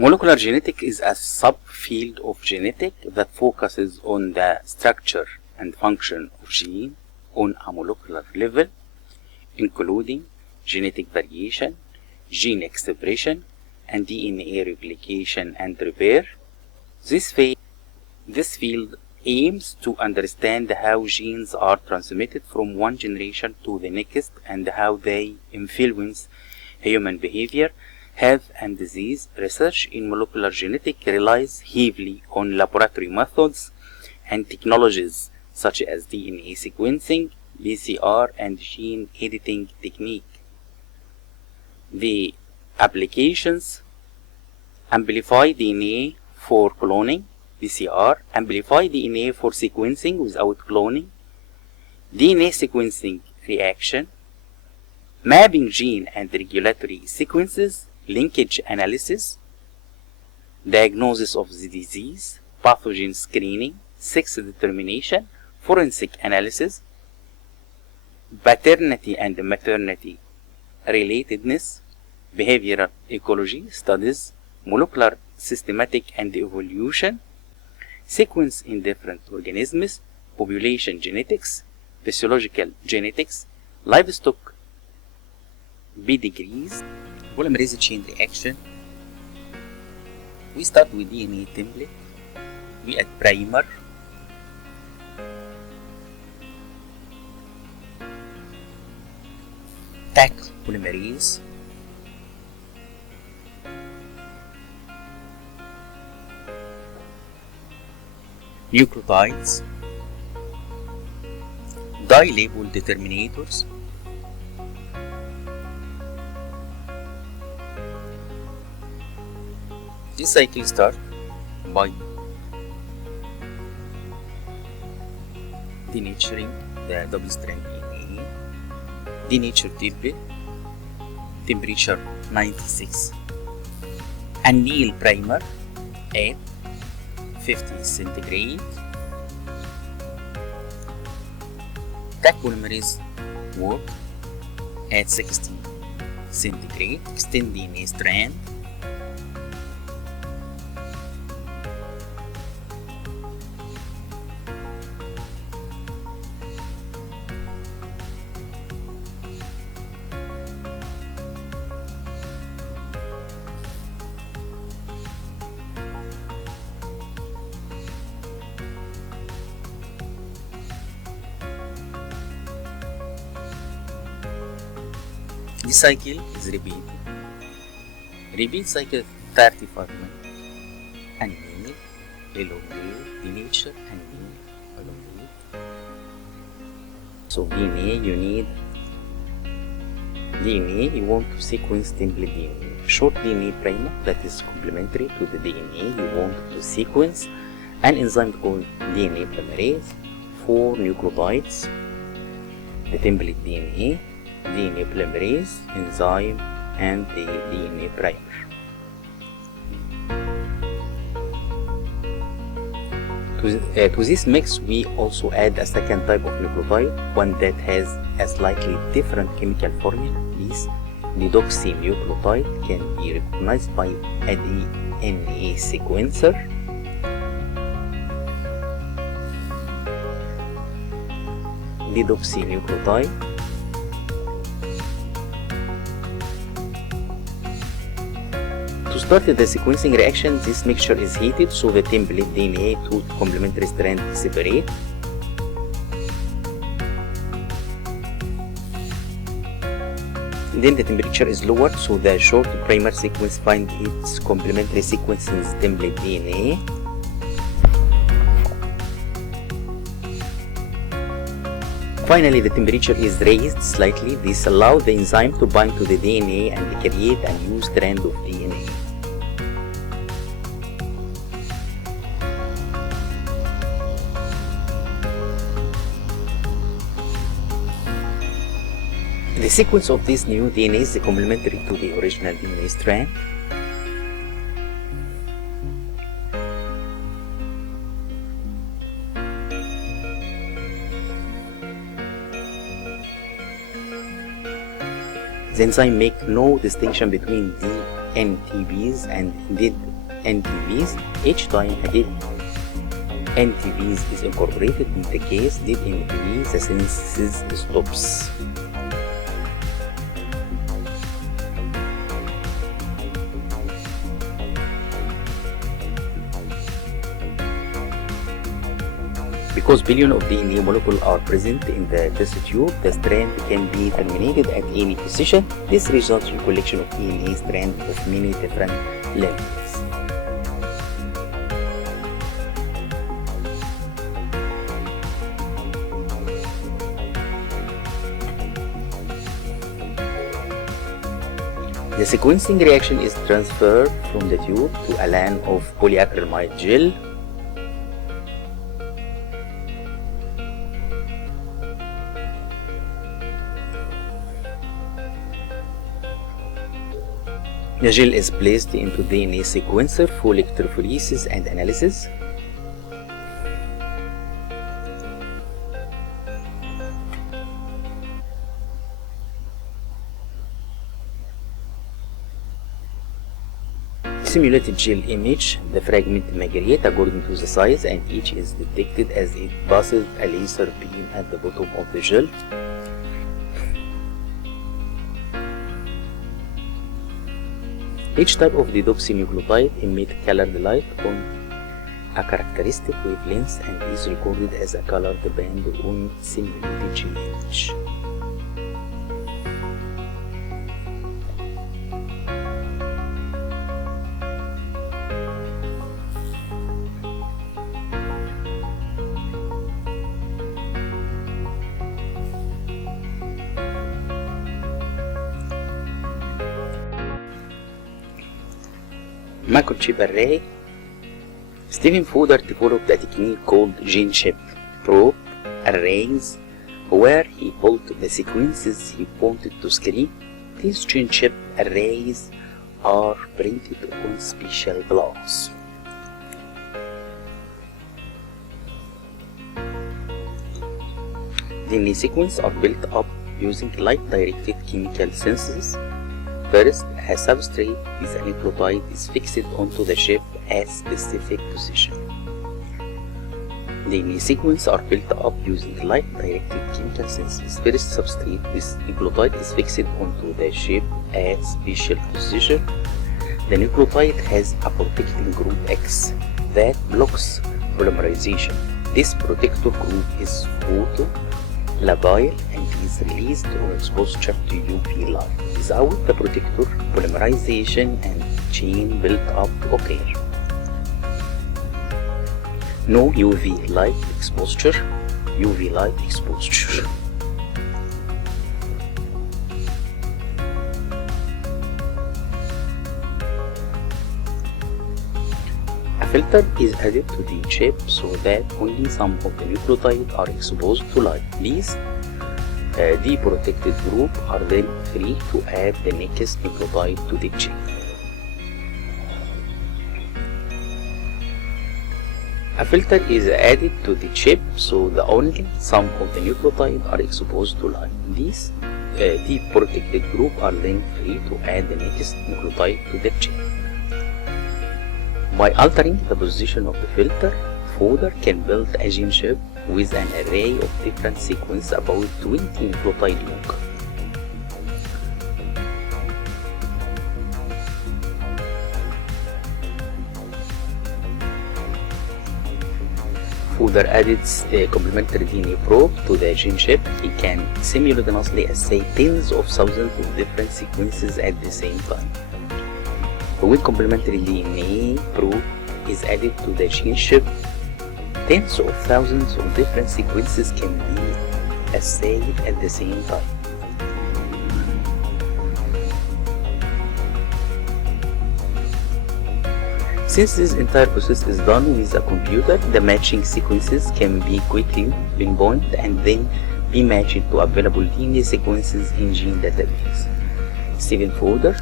Molecular genetics is a subfield of genetics that focuses on the structure and function of genes on a molecular level, including genetic variation, gene expression, and DNA replication and repair. This field aims to understand how genes are transmitted from one generation to the next and how they influence human behavior, health, and disease. Research in molecular genetics relies heavily on laboratory methods and technologies such as DNA sequencing, PCR, and gene editing technique. The applications: amplify DNA for cloning, PCR, amplify DNA for sequencing without cloning, DNA sequencing reaction, mapping gene and regulatory sequences, linkage analysis, diagnosis of the disease, pathogen screening, sex determination, forensic analysis, paternity and maternity relatedness, behavioral ecology studies, molecular systematic and evolution, sequence in different organisms, population genetics, physiological genetics, livestock pedigrees, polymerase chain reaction. We start with DNA template. We add primer, Taq polymerase, nucleotides, dye label determinators, this cycle starts by denaturing the double-strand DNA, denature table, temperature 96, anneal primer at 50 centigrade, Taq polymerase work at 60 centigrade, extend DNA strand, this cycle is repeated. Repeat cycle 35 minutes. Anneal, elongate, denature, anneal, elongate. So DNA, you want to sequence template DNA. Short DNA primer that is complementary to the DNA you want to sequence. An enzyme called DNA polymerase, 4 nucleotides, the template DNA, DNA polymerase, enzyme, and the DNA primer. To this mix, we also add a second type of nucleotide, one that has a slightly different chemical formula. This deoxynucleotide can be recognized by a DNA sequencer. Deoxynucleotide. To start the sequencing reaction, this mixture is heated so the template DNA to complementary strand separate. Then the temperature is lowered so the short primer sequence finds its complementary sequence in the template DNA. Finally, the temperature is raised slightly. This allows the enzyme to bind to the DNA and create a new strand of DNA. The sequence of this new DNA is complementary to the original DNA strand. The enzyme makes no distinction between NTPs and dead NTPs. Each time a dead NTPs is incorporated in the case dead NTP, the synthesis stops. Because billions of DNA molecules are present in the test tube, the strand can be terminated at any position. This results in collection of DNA strands of many different lengths. The sequencing reaction is transferred from the tube to a LAN of polyacrylamide gel. The gel is placed into DNA sequencer for electrophoresis and analysis. Simulated gel image the fragment migrate according to the size, and each is detected as it passes a laser beam at the bottom of the gel. Each type of deoxynucleotide emits colored light on a characteristic wavelength and is recorded as a colored band on simulated gel image. Microchip array. Stephen Fodor developed a technique called gene chip probe arrays, where he pulled the sequences he wanted to screen. These gene chip arrays are printed on special glass. DNA sequences are built up using light-directed chemical synthesis. First, a substrate with a nucleotide is fixed onto the chip at a specific position. DNA sequences are built up using light-directed chemical synthesis. First, substrate with nucleotide is fixed onto the chip at a special position. The nucleotide has a protecting group X that blocks polymerization. This protector group is photo-labile and is released on exposure to UV light. Without the protector, polymerization and chain build-up occur. No UV light exposure. UV light exposure. A filter is added to the chip so that only some of the nucleotides are exposed to light. These deprotected group are then free to add the next nucleotide to the chip. A filter is added to the chip so that only some of the nucleotides are exposed to light. These deprotected group are then free to add the next nucleotide to the chip. By altering the position of the filter, Fodor can build a gene chip with an array of different sequences about 20 nucleotide long. Fodor added a complementary DNA probe to the gene chip. He can simultaneously assay tens of thousands of different sequences at the same time. When complementary DNA probe is added to the gene chip, tens of thousands of different sequences can be assayed at the same time. Since this entire process is done with a computer, the matching sequences can be quickly pinpointed and then be matched to available DNA sequences in gene database. Stephen Fodor